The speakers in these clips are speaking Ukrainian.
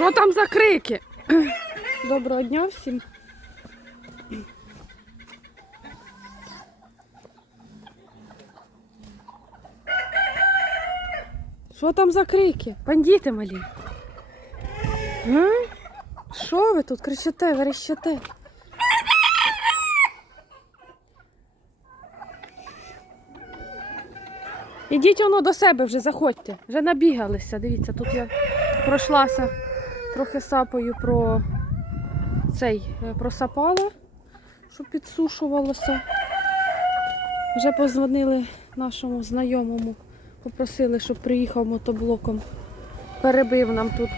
Що там за крики? Доброго дня всім. Що там за крики? Бандити малі. Що ви тут кричите, верещите? Ідіть воно до себе вже, заходьте. Вже набігалися. Дивіться, тут я пройшлася трохи сапою про цей е, просапала, щоб підсушувалося. Вже позвонили нашому знайомому, попросили, щоб приїхав мотоблоком. Перебив нам тут.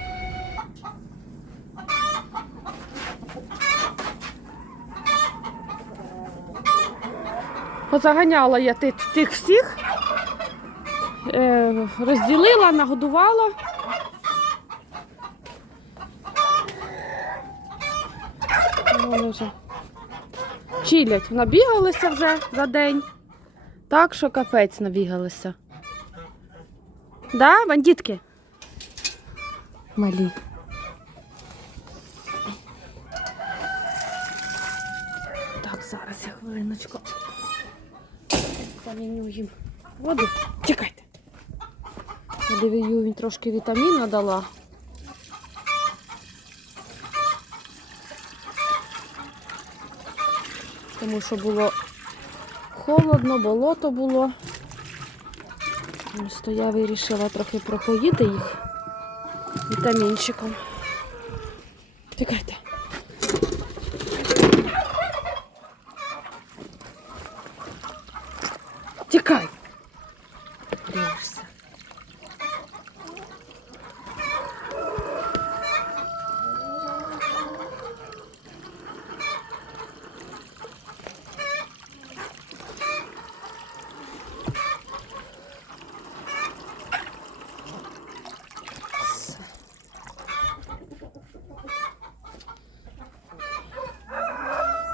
Позаганяла я тих, тих всіх, е, розділила, нагодувала. Вони вже чилять. Набігалися вже за день. Так що капець набігалися. Да, бандитки? Малі. Так, зараз я хвилиночку. Заміню їм воду. Чекайте. Я дивію, він трошки вітаміна дала. Тому що було холодно, болото було. Ось я вирішила трохи пропоїти їх вітамінчиком. Чекайте.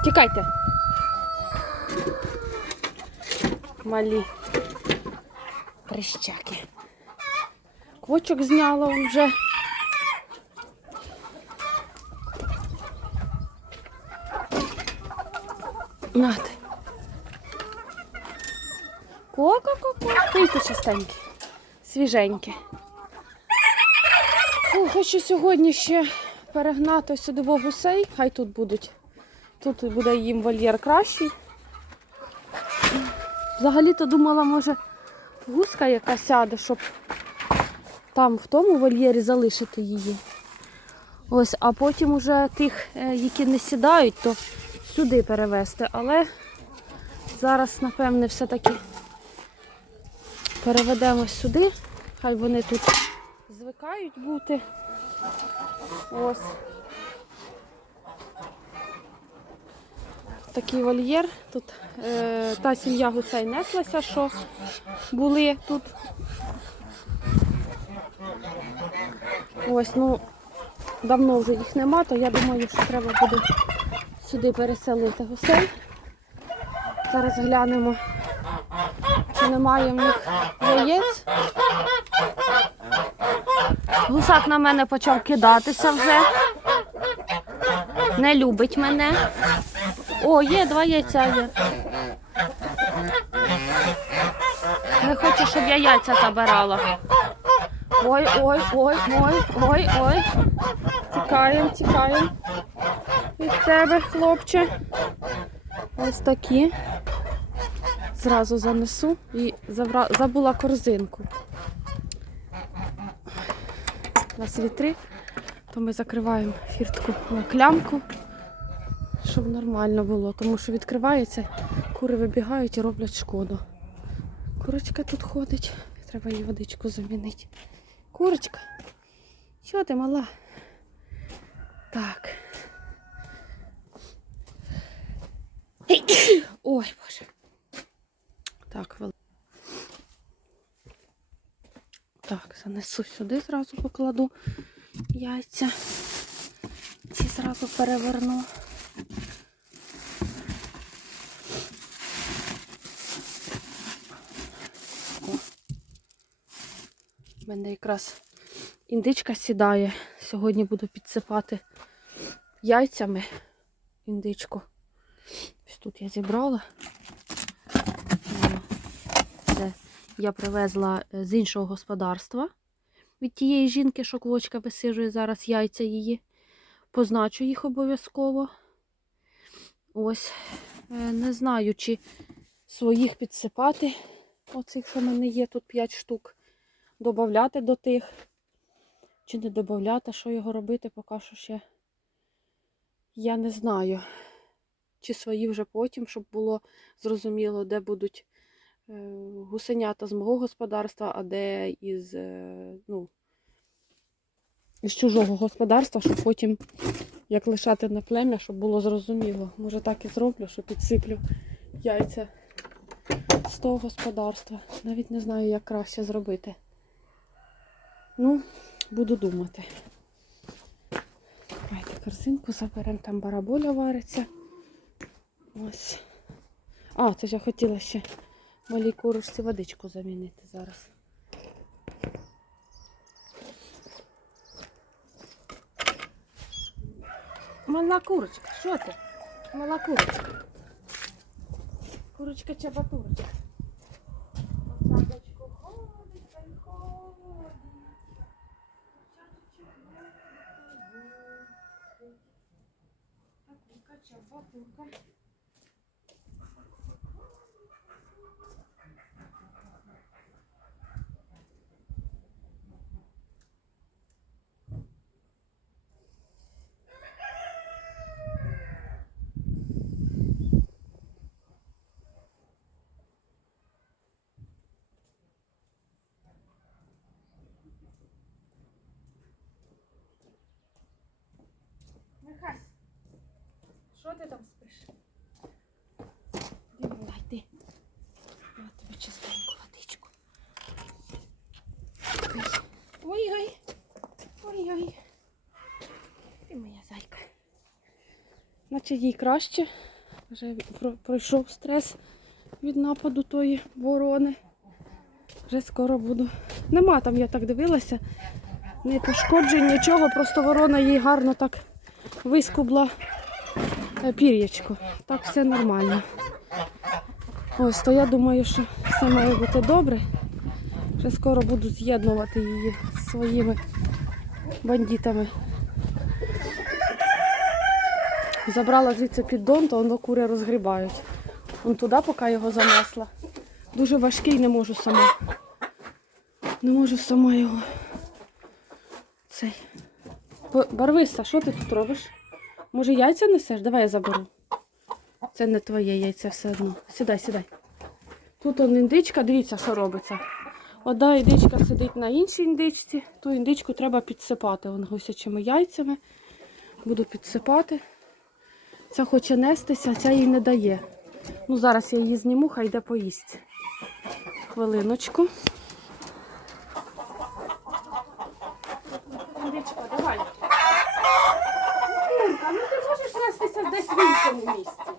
Тікайте. Малі. Прищаки. Квочок зняла вже. Нате. Ко-ко-ко-ко. Пийте чистеньке. Свіженьке. Фу, хочу сьогодні ще перегнати сюди гусей. Хай тут будуть. Тут буде їм вольєр кращий. Взагалі-то думала, може, гуска яка сяде, щоб там в тому вольєрі залишити її. Ось, а потім уже тих, е, які не сідають, то сюди перевезти. Але зараз, напевне, все-таки переведемо сюди. Хай вони тут звикають бути. Ось. Такий вольєр. Тут е, та сім'я гусей неслася, що були тут. Ось, ну, давно вже їх нема, то я думаю, що треба буде сюди переселити гусей. Зараз глянемо, чи немає в них яєць. Гусак на мене почав кидатися вже. Не любить мене. О, є два яйця є. Не хочу, щоб я яйця забирала. Ой, ой, ой, ой, ой, ой. Тікаємо, тікаємо. Від тебе, хлопче. Ось такі. Зразу занесу і забра... забула корзинку. У нас вітри, то ми закриваємо фіртку на клямку щоб нормально було, тому що відкривається, кури вибігають і роблять шкоду. Курочка тут ходить, треба їй водичку замінити. Курочка, що ти мала? Так. Ой, боже. Так, вел... Так, занесу сюди, зразу покладу яйця. Ці зразу переверну. У мене якраз індичка сідає сьогодні буду підсипати яйцями індичку. Ось тут я зібрала. Це я привезла е, з іншого господарства від тієї жінки, що квочка висижує зараз яйця її. Позначу їх обов'язково. Ось, е, не знаю, чи своїх підсипати. Оцих, що в мене є, тут 5 штук. Добавляти до тих. Чи не додати, що його робити, поки що ще я не знаю. Чи свої вже потім, щоб було зрозуміло, де будуть е, гусенята з мого господарства, а де із, е, ну, із чужого господарства, щоб потім як лишати на плем'я, щоб було зрозуміло. Може так і зроблю, що підсиплю яйця з того господарства. Навіть не знаю, як краще зробити. Ну, буду думати. Давайте корзинку заберемо, там бараболя вариться. Ось. А, це ж я хотіла ще малій курочці водичку замінити зараз. Мала курочка, що ти? Мала курочка. Курочка чабатурочка. Посадочку ходить, та й ходить. Курка чабатурка. Ти там спиш? Йди. Я тобі чистеньку водичку. Ой-ой. Ой-ой. Ти моя зайка. Наче їй краще. Вже пройшов стрес від нападу тої ворони. Вже скоро буду. Нема там, я так дивилася. Не пошкоджень, нічого, просто ворона їй гарно так вискубла пір'ячко. Так все нормально. Ось, то я думаю, що все має бути добре. Вже скоро буду з'єднувати її зі своїми бандитами. Забрала звідси піддон, то воно кури розгрібають. Вон туди, поки його занесла. Дуже важкий, не можу сама. Не можу сама його. Цей. Барвиса, що ти тут робиш? Може яйця несеш? Давай я заберу. Це не твоє яйце все одно. Сідай, сідай. Тут он індичка, дивіться, що робиться. Одна індичка сидить на іншій індичці, ту індичку треба підсипати вон гусячими яйцями. Буду підсипати. Ця хоче нестися, ця їй не дає. Ну, зараз я її зніму, хай йде поїсть. Хвилиночку. Індичка, давай. Курка, ну ти нестися десь в іншому місці.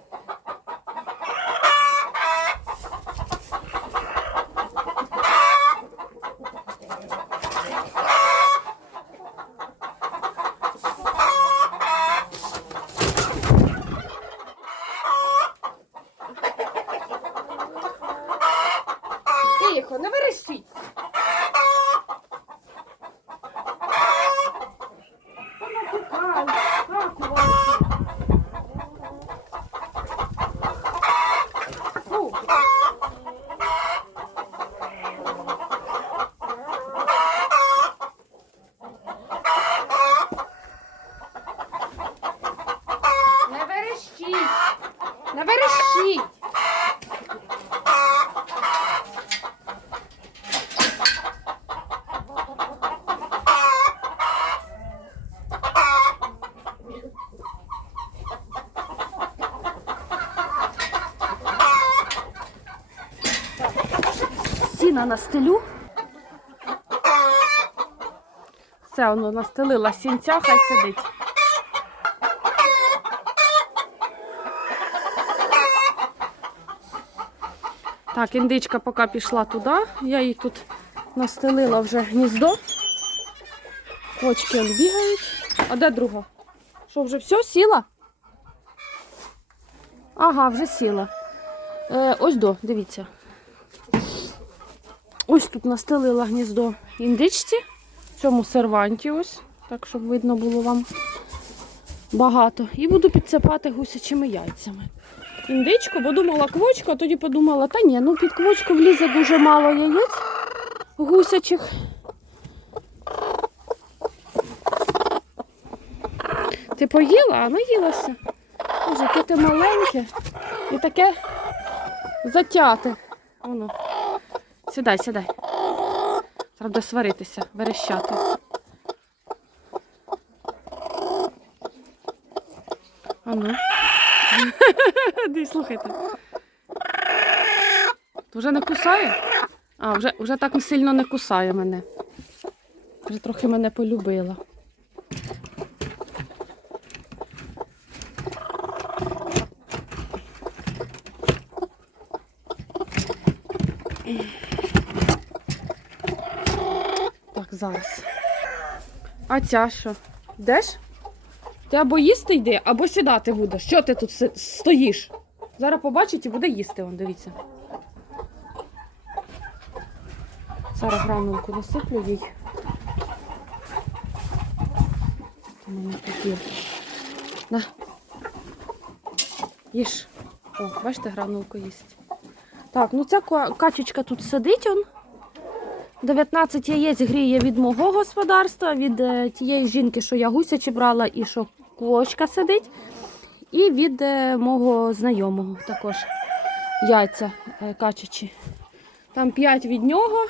Сіна настелю. Все, воно настелила сінця, хай сидить. Так, індичка поки пішла туди. Я їй тут настелила вже гніздо. Квочки он бігають. А де друга? Що, вже все, сіла? Ага, вже сіла. Е, ось до, дивіться. Ось тут настелила гніздо індичці, в цьому серванті ось, так щоб видно було вам багато. І буду підсипати гусячими яйцями. Індичку, бо думала квочку, а тоді подумала, та ні, ну під квочку влізе дуже мало яєць гусячих. Ти поїла, а наїлася. Боже, яке ти маленьке і таке затяте. Воно. Сідай, сідай. Треба сваритися, верещати. Ану. Ди, слухайте. То вже не кусає? А, вже, вже так сильно не кусає мене. Вже трохи мене полюбила. Так, зараз. А ця що? Йдеш? Ти або їсти йди, або сідати будеш. Що ти тут стоїш? Зараз побачить і буде їсти, вон, дивіться. Зараз гранулку насиплю їй. У мене тут. На. Їж. О, бачите, гранулку їсть. Так, ну ця ка- качечка тут сидить он. 19 яєць гріє від мого господарства, від е, тієї жінки, що я гусячі брала і що квочка сидить. І від е, мого знайомого також яйця е, качачі. Там 5 від нього,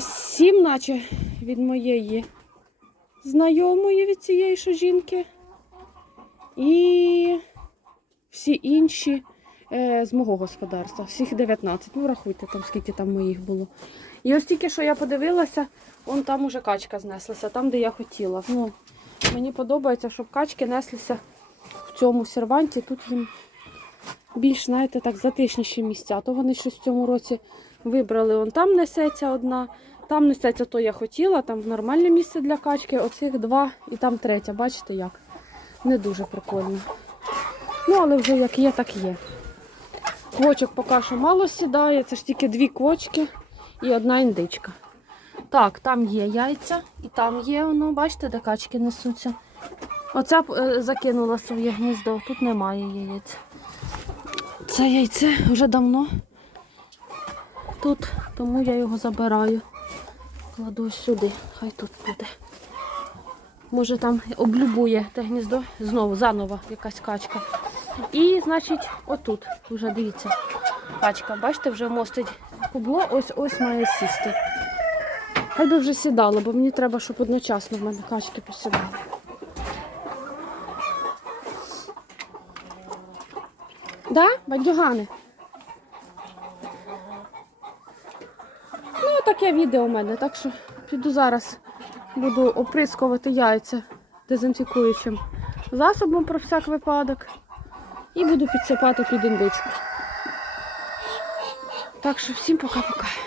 7, наче від моєї знайомої від цієї що жінки. І всі інші з мого господарства. Всіх 19. Ну, рахуйте там, скільки там моїх було. І ось тільки що я подивилася, вон там уже качка знеслася, там, де я хотіла. Ну, мені подобається, щоб качки неслися в цьому серванті. Тут їм більш, знаєте, так, затишніші місця. То вони щось в цьому році вибрали. Вон там несеться одна, там несеться то я хотіла, там нормальне місце для качки. Оцих два і там третя. Бачите як? Не дуже прикольно. Ну, але вже як є, так є. Квочок поки що мало сідає, це ж тільки дві квочки і одна індичка. Так, там є яйця, і там є воно, бачите, де качки несуться. Оця е, закинула своє гніздо, тут немає яєць. Це яйце вже давно тут, тому я його забираю. Кладу сюди, хай тут буде. Може там облюбує те гніздо, знову заново якась качка. І, значить, отут, вже дивіться, качка, бачите, вже мостить кубло, ось ось має сісти. Хай би вже сідало, бо мені треба, щоб одночасно в мене качки посідали. Да, бандюгани? Ну, таке відео у мене, так що піду зараз буду оприскувати яйця дезінфікуючим засобом про всяк випадок. І буду підсипати туди дичку. Так що всім пока-пока.